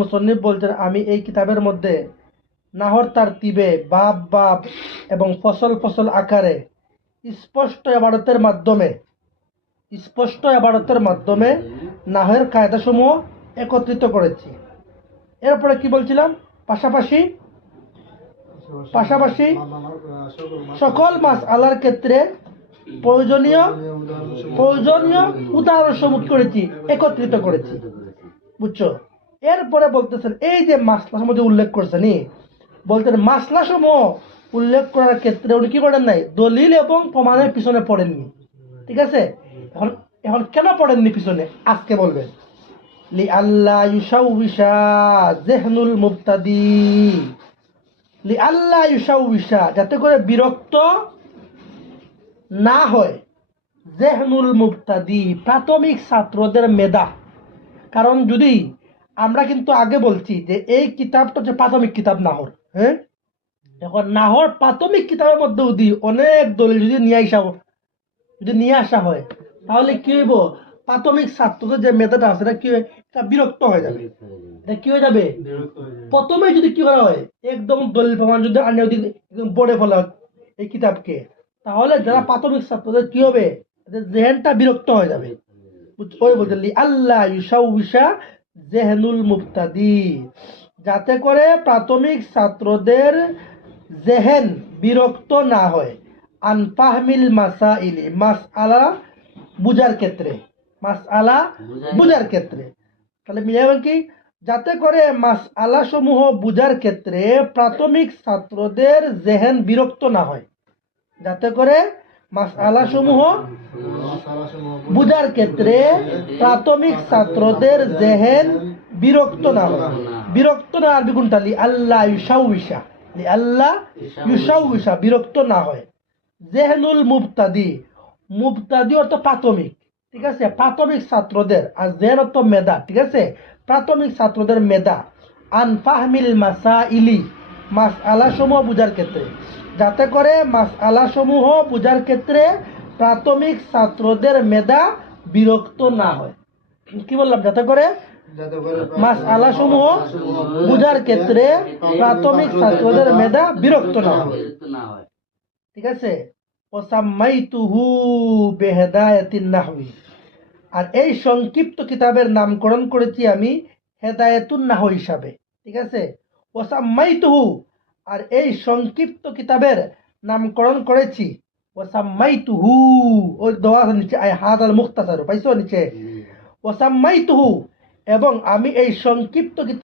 মুসন্নিফ বলছেন, আমি এই কিতাবের মধ্যে নাহর তারতিবে বাব বাব এবং ফসল ফসল আকারে স্পষ্ট ইবারতের মাধ্যমে নাহরের কায়দাসমূহ একত্রিত করেছি। এরপরে কি বলছিলাম, পাশাপাশি সকল মাসআলার ক্ষেত্রে প্রয়োজনীয় উদাহরণ সমূহ করেছি, একত্রিত করেছি। বুঝছো? এরপরে বলতেছেন, এই যে মাসলা সমূহ যে উল্লেখ করছেন, বলতেন মাসলা সমূহ উল্লেখ করার ক্ষেত্রে উনি কি করেন নাই, দলিল এবং প্রমাণের পিছনে পড়েননি। ঠিক আছে? এখন কেন পড়েননি পিছনে আজকে বলবেন। লি আল্লাহ ইউশাউবিশা যেহনুল মুবতাদি, লি আল্লাহ ইউশাউবিশা, যাতে করে বিরক্ত না হয় যেহনুল মুবতাদি, প্রাথমিক ছাত্রদের মেধা। কারণ যদি আমরা কিন্তু আগে বলছি যে এই কিতাবটা হচ্ছে প্রাথমিক কিতাব নাহর, হ্যাঁ, এখন নাহর প্রাথমিক কিতাবের মধ্যে যদি অনেক দলিল যদি নিয়ে আসা হয়, তাহলে কি হইব, প্রাথমিক ছাত্রদের যে মেধাটা আছে এটা কি হয়, এটা বিরক্ত হয়ে যাবে। এটা কি হয়ে যাবে, প্রথমে যদি কি করা হয়, একদম দলিল প্রমাণ যদি আনে একদম পড়ে ফেলা এই কিতাবকে, তাহলে যারা প্রাথমিক ছাত্রদের কি হবে, জেহেনটা বিরক্ত হয়ে যাবে। ওই বলতে আল্লাহ ইউশাউবিশা জেহনুল মুবতাদি, যাতে করে প্রাথমিক ছাত্রদের জেহেন বিরক্ত না হয় আনফাহমিল মাসাইলি, মাসআলা বুঝার ক্ষেত্রে। তাহলে মিলাবেন কি, যাতে করে মাসআলা সমূহ বুঝার ক্ষেত্রে প্রাথমিক ছাত্রদের জেহেন বিরক্ত না হয়, যাতে করে মাসআলা সমূহ বুঝার ক্ষেত্রে প্রাথমিক ছাত্রদের জেহেন বিরক্ত না হয়। বিরক্ত না আরবি কোনটা, লি আল্লাহ ইউশাউবিশা, লি আল্লাহ ইউশাউবিশা, বিরক্ত না হয়। জেহনুল মুবতাদি অর্থ প্রাথমিক, ঠিক আছে, প্রাথমিক ছাত্রদের, আর জেহেন অর্থ মেধা, ঠিক আছে, প্রাথমিক ছাত্রদের মেধা, আনফাহমিল মাসাইলি, মাসআলা সমূহ বুঝার ক্ষেত্রে, যাতে করে মাসআলা সমূহ বুঝার ক্ষেত্রে প্রাথমিক ছাত্রদের মেধা বিরক্ত না হয়। কি বললাম, যাতে করে মাসআলা সমূহ বুঝার ক্ষেত্রে প্রাথমিক ছাত্রদের মেধা বিরক্ত না হয়। ঠিক আছে? ওয়াসাম্মাইতুহু বিহিদায়াতিন নাহবি, আর এই সংক্ষিপ্ত কিতাবের নামকরণ করেছি আমি হেদায়েতুন নাহু হিসাবে। ঠিক আছে? ওয়াসাম্মাইতুহু, আর এই সংক্ষিপ্ত কিতাবের নামকরণ করেছি ওয়াসাম্মাইতুহু, ওই দেওয়া নিচে আই হাদাল মুখতাসার, পাইছো নিচে, ওয়াসাম্মাইতুহু, এবং আমি এই সংক্ষিপ্ত